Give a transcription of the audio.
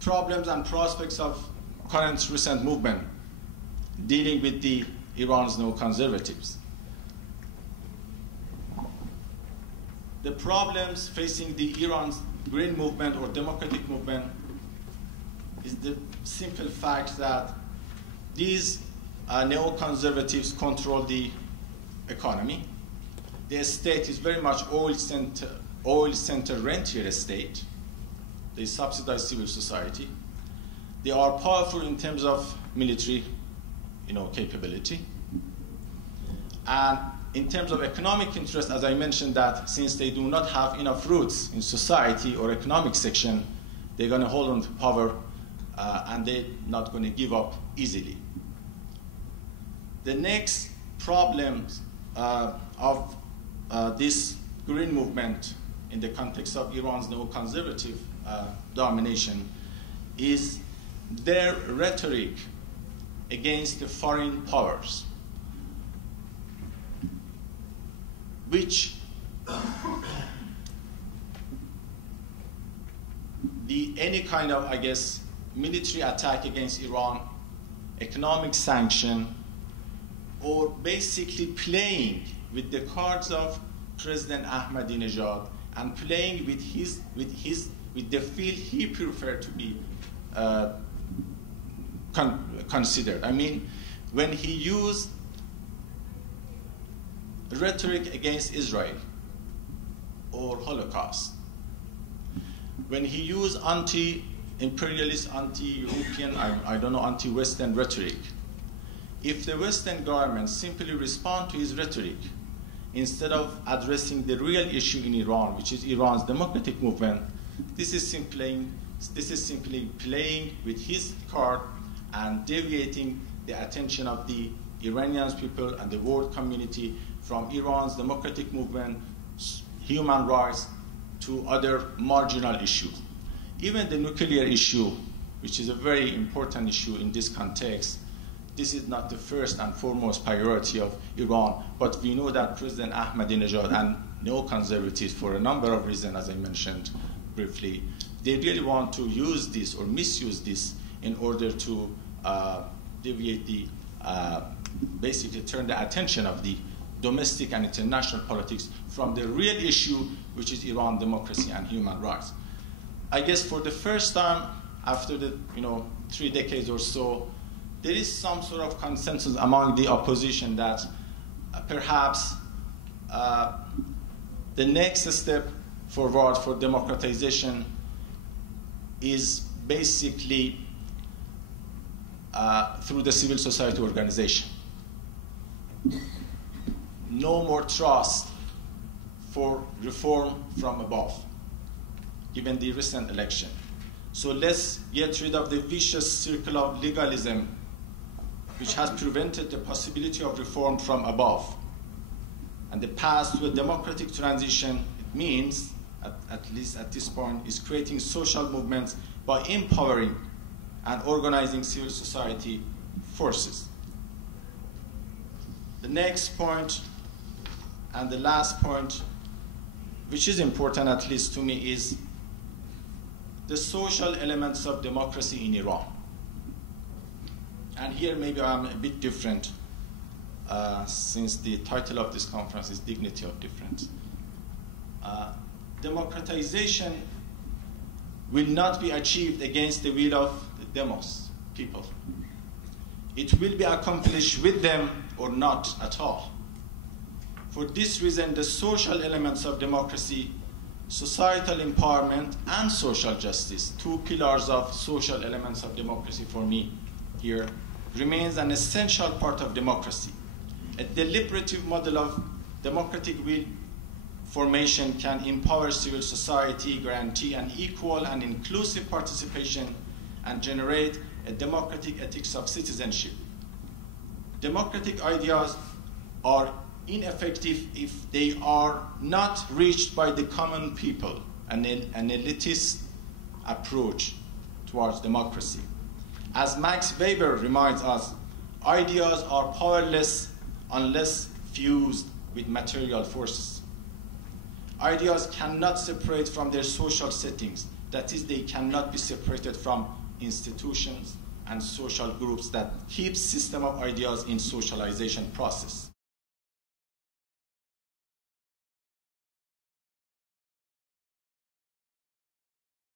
problems and prospects of current recent movement dealing with the Iran's neoconservatives. The problems facing the Iran's green movement or democratic movement is the simple fact that these neoconservatives control the economy. The state is very much oil-center rentier state. They subsidize civil society. They are powerful in terms of military, capability. And in terms of economic interest, as I mentioned, that since they do not have enough roots in society or economic section, they're going to hold on to power and they're not going to give up easily. The next problem of this green movement in the context of Iran's neoconservative domination is their rhetoric against the foreign powers, which any kind of, military attack against Iran, economic sanction, or basically playing with the cards of President Ahmadinejad and playing with the field he preferred to be considered. I mean, when he used rhetoric against Israel or Holocaust, when he used anti-imperialist, anti-European, anti-Western rhetoric, if the Western governments simply respond to his rhetoric instead of addressing the real issue in Iran, which is Iran's democratic movement, this is simply playing with his card and deviating the attention of the Iranian people and the world community from Iran's democratic movement, human rights, to other marginal issues. Even the nuclear issue, which is a very important issue in this context, this is not the first and foremost priority of Iran, but we know that President Ahmadinejad and neoconservatives, for a number of reasons, as I mentioned briefly, they really want to use this or misuse this in order to deviate basically turn the attention of the domestic and international politics from the real issue, which is Iran democracy and human rights. I guess for the first time after the 3 decades or so, there is some sort of consensus among the opposition that perhaps the next step forward for democratization is basically through the civil society organization. No more trust for reform from above, given the recent election. So let's get rid of the vicious circle of legalism, which has prevented the possibility of reform from above. And the path to a democratic transition, it means, at least at this point, is creating social movements by empowering and organizing civil society forces. The next point, and the last point, which is important at least to me, is the social elements of democracy in Iran. And here maybe I'm a bit different, since the title of this conference is Dignity of Difference. Democratization will not be achieved against the will of the demos, people. It will be accomplished with them or not at all. For this reason, the social elements of democracy, societal empowerment, and social justice, 2 pillars of social elements of democracy for me here, remains an essential part of democracy. A deliberative model of democratic will formation can empower civil society, guarantee an equal and inclusive participation, and generate a democratic ethics of citizenship. Democratic ideas are ineffective if they are not reached by the common people, an elitist approach towards democracy. As Max Weber reminds us, ideas are powerless unless fused with material forces. Ideas cannot separate from their social settings. That is, they cannot be separated from institutions and social groups that keep system of ideas in socialization process.